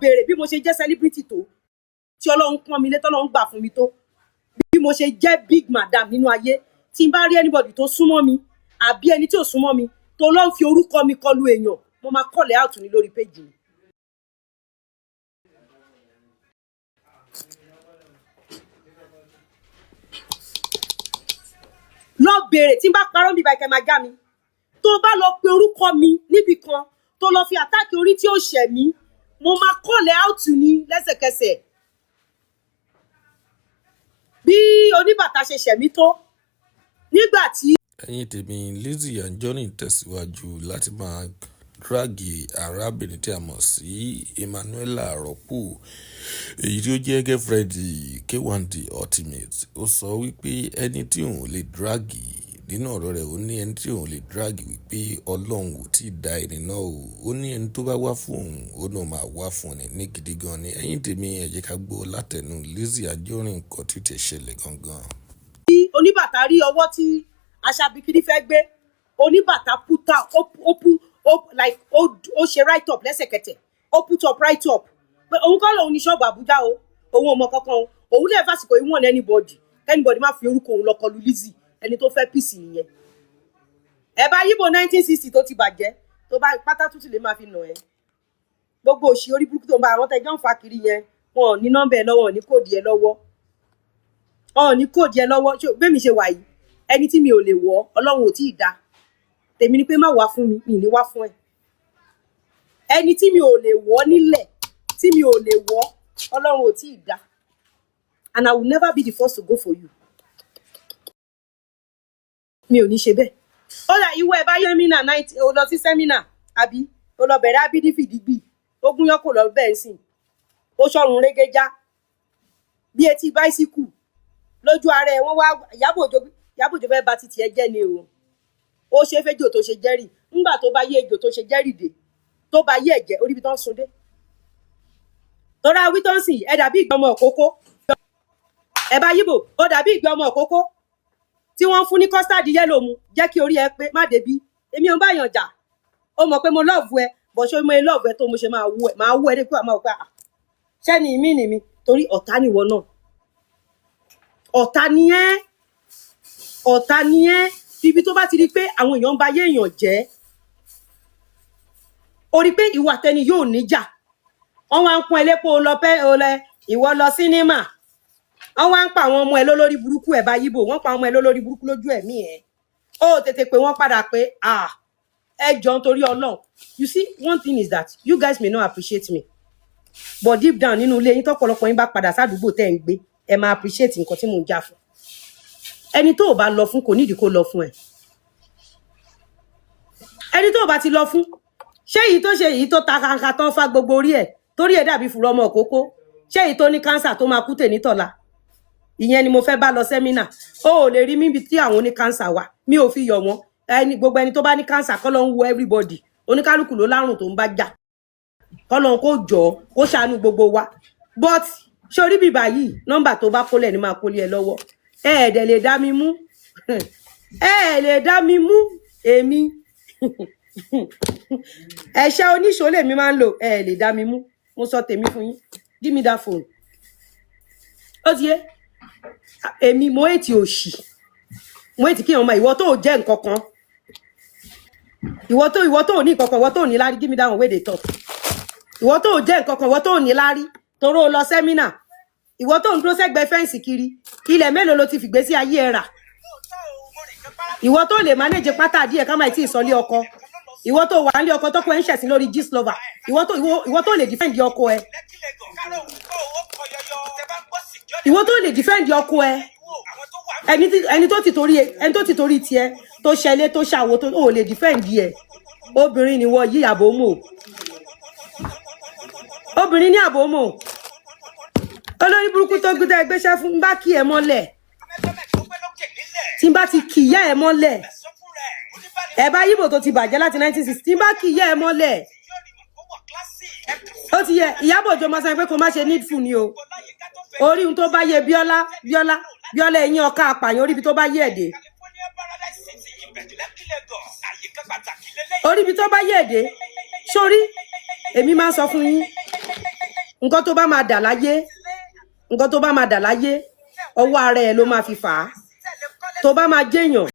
béèrè bí mo ṣe jẹ́ celebrity tó tí Ọlọ́run pọ́n mi lé tọ́lọ́run gbà fún mi tó bí mo ṣe jẹ́ big madam nínú ayé tí n bá rí anybody tó súnmọ́ mi àbí ẹni tí ò súnmọ́ mi tó lọ ń fi orúkọ mi kọlu èèyàn mo máa kọ́lẹ̀ out ní lórí péjì mi. lọ béèrè tí n bá parọ́ bíbá ìkẹ́ máa já mi tó bá lọ pe orúkọ mi níbì kan tó lọ fi àtàkì orí tí ó ṣẹ̀ mí mo máa kọ́lẹ̀ out ní lẹ́sẹ̀kẹsẹ̀ bí oníbàtà ṣe ṣẹ̀ mí tó nígbà tí. ẹ̀yin tèmi Lizzy Anjorin tẹ̀síwájú láti máa dráàgì arábìnrin tí a mọ̀ sí Emmanuela Rọ́pò èyí tí ó jẹ́ gẹ́fúrẹ́dì K1 The Ultimate. Ó sọ wípé ẹni tí òun lè dráàgì nínú ọ̀rọ̀ rẹ̀ ó ní ẹni tí òun lè dráàgì wípé Ọlọ́run ò tí ì dá ẹni náà o ó ní ẹni tó bá wá fún òun ó náà máa wá fún ni ní gidi gan ni. ẹ̀yin tèmi ẹ jẹ́ ká gbọ́ látẹnu Lizzy Anjorin nǹkan tí ó ti ṣẹlẹ̀ gangan. tí oníbàtà rí ọwọ́ tí aṣàbíkiri fẹ́ gbé oníbàtà puta ó ṣe right up lẹ́sẹ̀kẹsẹ̀ ó put up right up pé òun kọ́ lòun ní ṣọ́ọ̀bù Àbújá o òun ò mọ kankan o òun lè fásitì ìwọ̀n anybody má fi orúkọ òun lọ kọlu Lizzy ẹni tó fẹ́ pìsì nìyẹn. ẹ bá yíbo 1960 tó ti bàjẹ́ tó bá pátá tútù lè máa fi nà ẹ́ gbogbo òṣì orí burúkú tó ń bá àwọn tẹjọ́ ń fa kiri yẹn wọn ò ní nọ́mbà ẹ lọ́wọ́ ò ní kóòdì ẹ lọ́wọ́ bẹ́ẹ̀ mi ṣe wà yìí ẹni tí mi ò lè wọ́ Ọlọ́run ò tí ì dá tèmi ni pé má wá fún mi mi ní wá fún ẹ ẹni tí mi ò lè wọ́ nílẹ̀ tí mi ò lè wọ́ Ọlọ́run ò tí ì dá and I will never be the first to go for you mi ò ní ṣe bẹ́ẹ̀. ó dà ìwọ ẹ bá yẹ sẹ́mínà 90 ó lọ sí sẹ́mínà àbí ó lọ bẹ̀rẹ̀ abídí fìdígbì ó gún yọ́kò lọ bẹ́ẹ̀ sìn ó ṣọrun régéjá bí etí báísíkù lójú ara ẹ wọ́n wá Ìyábọ̀ Òjó fẹ́ bà títì ẹ jẹ́ ni o ó ṣe fẹ́jọ́ tó ṣe jẹ́rì ńgbà tó bá yé ejò tó ṣe jẹ́rì dé tó bá yé ẹ̀jẹ̀ orí ibi tó ń sun dé tọ́ra wí tó ń sìn ẹ dàbí ìgbẹ́ ọmọ òkókó ẹ bá yíbò ó dàbí ìgbẹ́ ọmọ òkókó tí wọ́n fún ní kọ́stáàdì yẹ́lò mu jẹ́ kí orí ẹ pé má débi èmi ò ń bá yàn jà ó mọ̀ pé mo lọ́ọ̀bù ẹ bọ̀ ṣé mo lọ́ọ̀bù ẹ tó mo ṣe máa wú ẹ dé pé àmọ́ ọ̀pá ṣẹ́ni ìmí ni mi torí ọ̀tá nìwọ náà ọ̀tá ni ẹ́ ibi tó bá ti rí pé àwọn èèyàn ń ba ayé èèyàn jẹ́ ó rí pé ìwà tẹni yóò níjà wọ́n wá ń pọ́n elépo ìwọ lọ sínímà wọ́n wá ń pa àwọn ọmọ ẹ lólórí burúkú ẹ̀ bá yíbò wọ́n pa ọmọ ẹ lólórí burúkú lójú ẹ̀mí ẹ̀ ó tètè pé wọ́n padà pé ẹ jọ nítorí Ọlọ́run. You see, one thing is that you guys may not appreciate me but deep down nínú ilé yín tọ́pọ̀lọpọ̀ yín bá padà sádùúgbò tẹ́ ń gbé ẹ máa appreciate nǹkan tí mò ń jà fún ẹni tó ò bá lọ fún kò nídìí kó lọ fún ẹ ẹni tó ò bá ti lọ fún ṣé èyí tó ṣe èyí tó ta kankan tán fá gbogbo orí ẹ torí ẹ dàbí fùrọ ọmọ òkókó ṣé èyí tó ní kánsà tó máa kú tèní tọ̀la ìyẹn ni mo fẹ́ bá lọ sẹ́mínà ó ò lè rí míbi tí àwọn oní kánsà wà mi ò fi yọ̀ wọ́n gbogbo ẹni tó bá ní kánsà kọ́ ló ń wo everybody oníkálukú ló lárùn tó ń bá jà kọ́ ló ń kó jọ kó ṣàánú gbogbo wa but ṣé orí bíbá yìí nọ́mbà tó bá kólẹ̀ ni máa kólé ẹ lọ́wọ́ ẹ̀ẹ́dẹ̀ lè dá mi mú èmi ẹ̀ṣẹ́ oníṣòlè mi máa ń lò lè dá mi mú mo sọ tèmi fún yín give me that phone ó ti yé èmi mo ètì òṣì mo ètì kí ọmọ ìwọ tó jẹ́ nǹkan kan ìwọ tó ní nǹkan kan ìwọ tó ní lárí give me that one wey dey talk ìwọ tó jẹ́ nǹkan kan ìwọ tó ní lárí toró lọ sẹ́mínà ìwọ tó ń dúró sẹ́gbẹ̀ẹ́ fẹ́ǹsì kiri ilẹ̀ mélòó ló ti fìgbé sí ayé ẹ rà ìwọ tó lè manage pátá díẹ̀ ká má tí ì sọlé ọkọ ìwọ tó wà nílé ọkọ tọ́kọ ẹ ń ṣẹ̀sìn lórí Gistlover ìwọ tó lè defend ọkọ ẹ ìwọ tó lè defend ọkọ ẹ ẹni tó ti torí tiẹ̀ tó ṣẹlẹ̀ tó ṣàwò tó ò lè defend ẹ obìnrin ni wọ́n yí àbòmò obìnrin ní àbòmò olórí burúkú tó gbé ẹgbẹ́ṣẹ́ fún bá kí ẹ mọ́lẹ̀ tí n bá ti kì í yá ẹ mọ́lẹ̀ ẹ bá yíbò tó ti bàjẹ́ láti 1960 tí n bá kì í yá ẹ mọ́lẹ̀ ó ti yẹ Ìyábọ̀ Òjó máa sọ pé kó má ṣe needful ni o orí ohun tó bá yẹ Bíọ́lá ẹ̀yìn ọ̀ka àpàyàn orí ibi tó bá yẹ ẹ̀dẹ̀ orí ibi tó bá yẹ ẹ̀dẹ̀ sórí èmi máa ń sọ fún yín nǹkan tó bá máa dà láyé nǹkan tó bá máa dà láyé ọwọ́ ara ẹ ló máa fi fà á tó bá máa jẹ́yàn